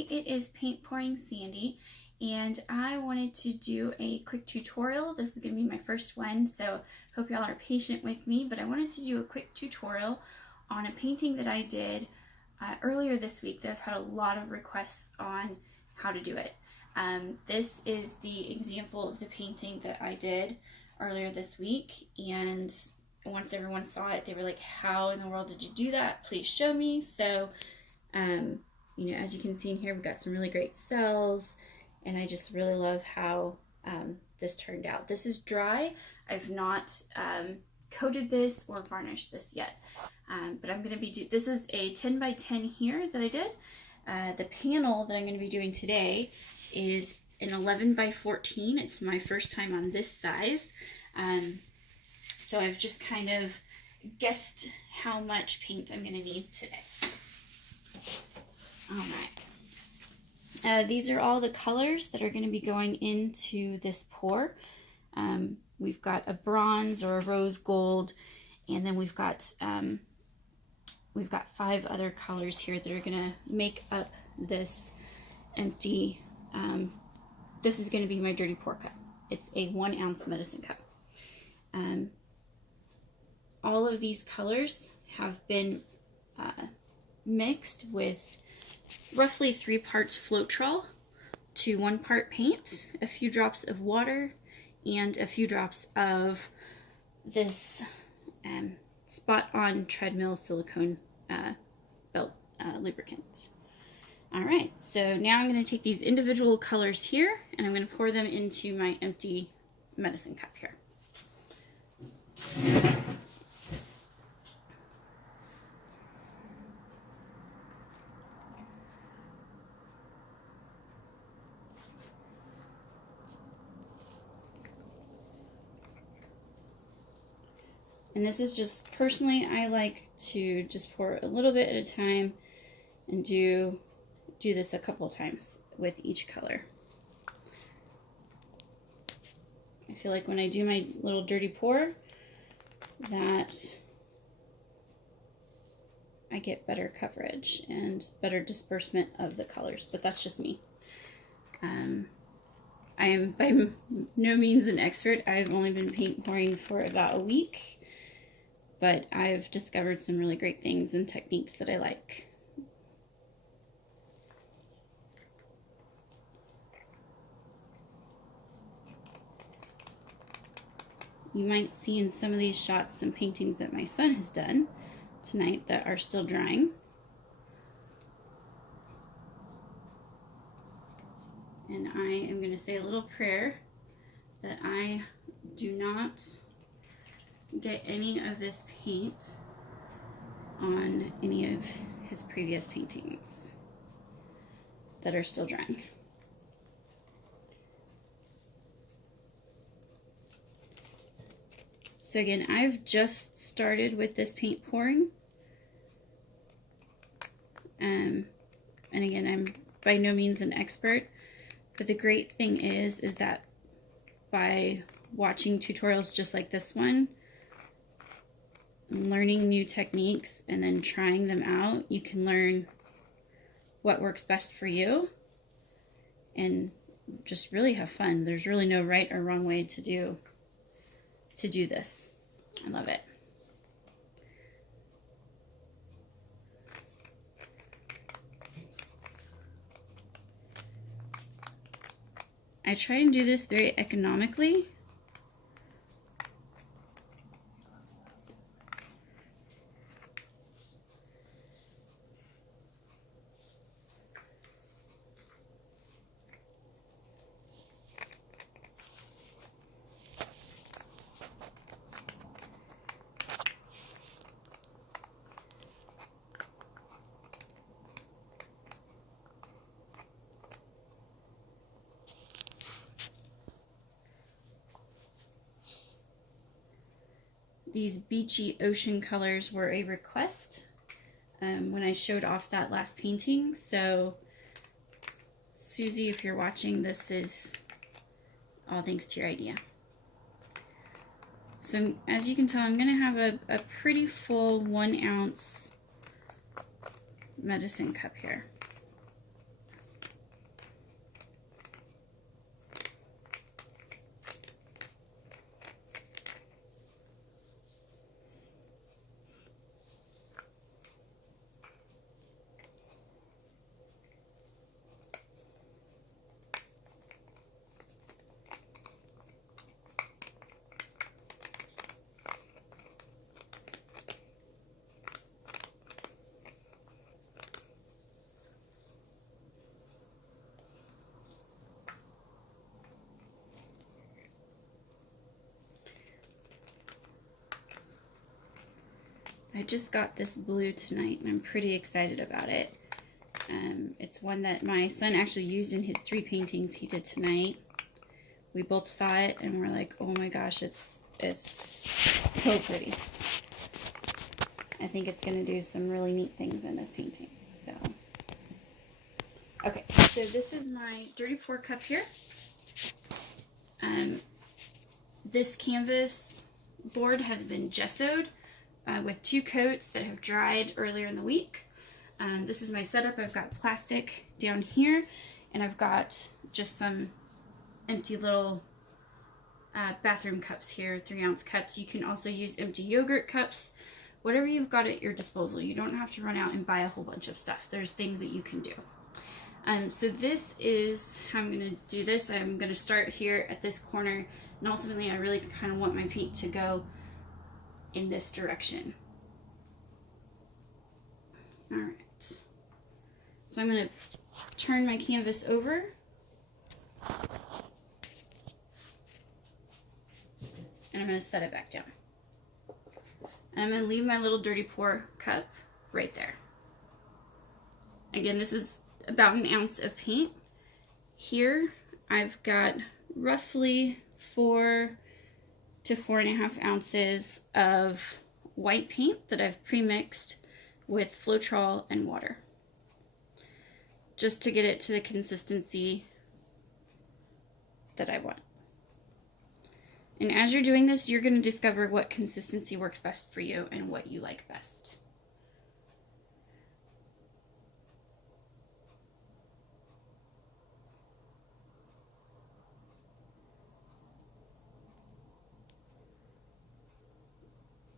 it is Paint Pouring Sandy, and I wanted to do a quick tutorial. This is going to be my first one, so hope y'all are patient with me, but I wanted to do a quick tutorial on a painting that I did earlier this week that I've had a lot of requests on how to do it. This is the example of the painting that I did earlier this week, and once everyone saw it, they were like, how in the world did you do that? Please show me. So, you know, as you can see in here, we've got some really great cells, and I just really love how this turned out. This is dry. I've not coated this or varnished this yet, but I'm going to be this is a 10 by 10 here that I did. The panel that I'm going to be doing today is an 11 by 14. It's my first time on this size. So I've just kind of guessed how much paint I'm going to need today. All right. These are all the colors that are going to be going into this pour. We've got a bronze or a rose gold, and then we've got 5 other colors here that are going to make up this empty. This is going to be my dirty pour cup. It's a 1 ounce medicine cup. All of these colors have been mixed with roughly 3 parts Floetrol to 1 part paint, a few drops of water, and a few drops of this spot-on treadmill silicone belt lubricant. All right, so now I'm going to take these individual colors here, and I'm going to pour them into my empty medicine cup here. And this is just, personally, I like to just pour a little bit at a time and do this a couple times with each color. I feel like when I do my little dirty pour, that I get better coverage and better disbursement of the colors, but that's just me. I am by no means an expert. I've only been paint pouring for about a week, but I've discovered some really great things and techniques that I like. You might see in some of these shots some paintings that my son has done tonight that are still drying. And I am going to say a little prayer that I do not get any of this paint on any of his previous paintings that are still drying. So again, I've just started with this paint pouring. And again, I'm by no means an expert, but the great thing is that by watching tutorials just like this one, learning new techniques and then trying them out, you can learn what works best for you and just really have fun. There's really no right or wrong way to do this. I love it. I try and do this very economically. These beachy ocean colors were a request when I showed off that last painting. So, Susie, if you're watching, this is all thanks to your idea. So, as you can tell, I'm going to have a pretty full 1 ounce medicine cup here. I just got this blue tonight and I'm pretty excited about it. It's one that my son actually used in his 3 paintings he did tonight. We both saw it and we're like, oh my gosh, it's so pretty. I think it's going to do some really neat things in this painting. So, okay, so this is my dirty pour cup here. This canvas board has been gessoed with 2 coats that have dried earlier in the week. This is my setup. I've got plastic down here, and I've got just some empty little bathroom cups here, 3-ounce cups. You can also use empty yogurt cups, whatever you've got at your disposal. You don't have to run out and buy a whole bunch of stuff. There's things that you can do. So this is how I'm going to do this. I'm going to start here at this corner, and ultimately I really kind of want my paint to go in this direction. Alright, so I'm going to turn my canvas over. And I'm going to set it back down. And I'm going to leave my little dirty pour cup right there. Again, this is about 1 ounce of paint. Here I've got roughly 4 to 4.5 ounces of white paint that I've pre-mixed with Floetrol and water, just to get it to the consistency that I want. And as you're doing this, you're going to discover what consistency works best for you and what you like best.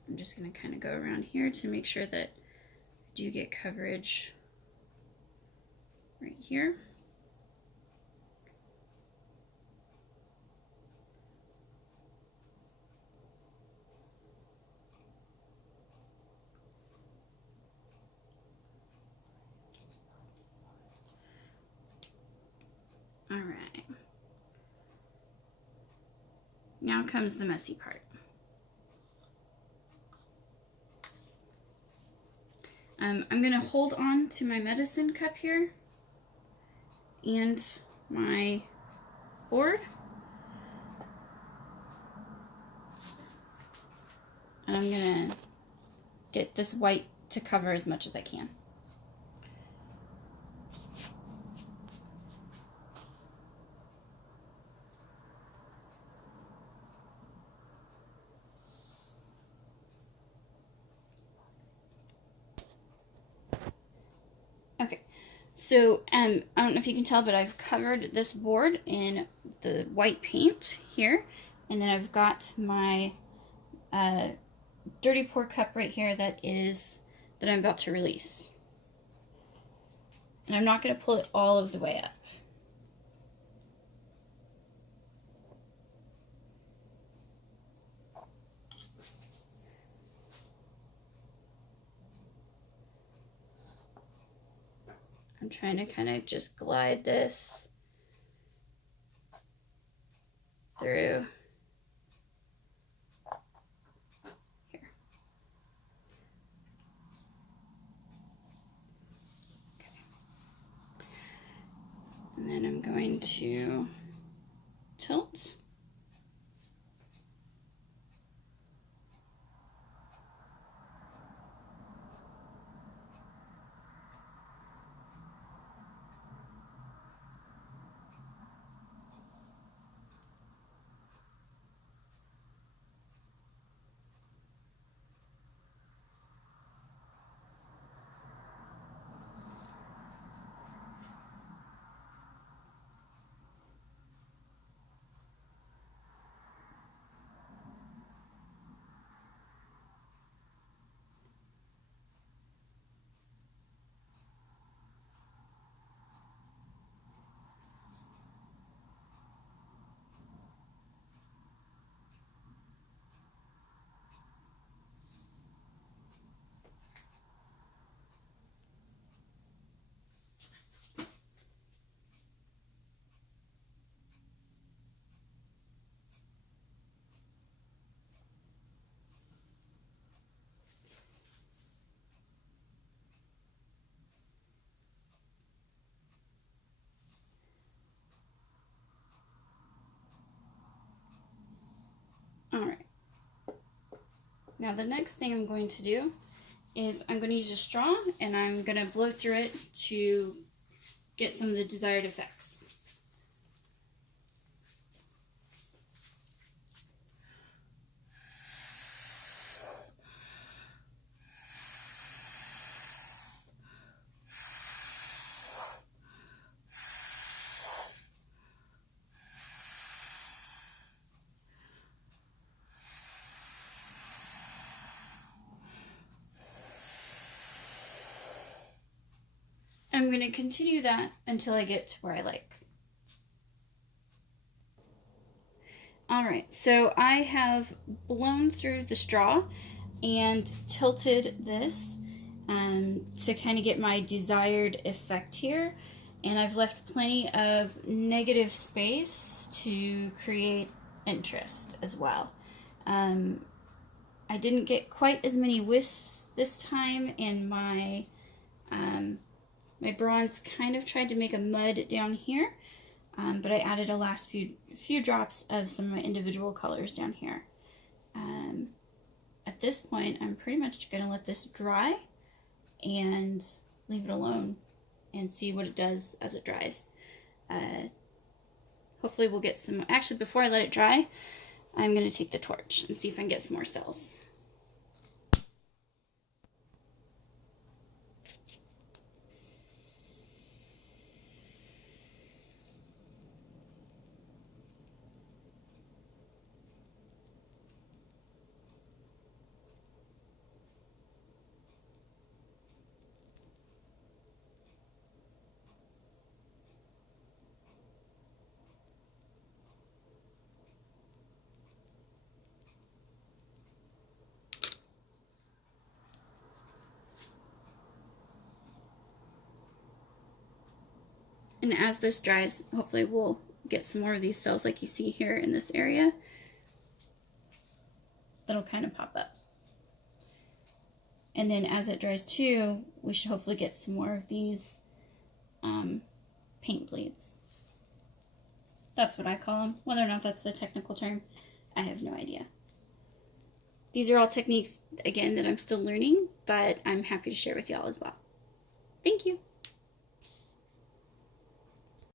I'm just going to kind of go around here to make sure that I do get coverage right here. All right. Now comes the messy part. I'm going to hold on to my medicine cup here and my board. And I'm going to get this white to cover as much as I can. Okay, so I don't know if you can tell, but I've covered this board in the white paint here, and then I've got my dirty pour cup right here that I'm about to release. And I'm not going to pull it all of the way up. I'm trying to kind of just glide this through here. Okay. And then I'm going to tilt. Now the next thing I'm going to do is I'm going to use a straw and I'm going to blow through it to get some of the desired effects. I'm going to continue that until I get to where I like. Alright, so I have blown through the straw and tilted this to kind of get my desired effect here. And I've left plenty of negative space to create interest as well. I didn't get quite as many wisps this time, and my bronze kind of tried to make a mud down here, but I added a last few drops of some of my individual colors down here. At this point, I'm pretty much going to let this dry and leave it alone and see what it does as it dries. Hopefully we'll get some, actually before I let it dry, I'm going to take the torch and see if I can get some more cells. And as this dries, hopefully we'll get some more of these cells like you see here in this area. That'll kind of pop up. And then as it dries too, we should hopefully get some more of these paint bleeds. That's what I call them. Whether or not that's the technical term, I have no idea. These are all techniques, again, that I'm still learning, but I'm happy to share with y'all as well. Thank you.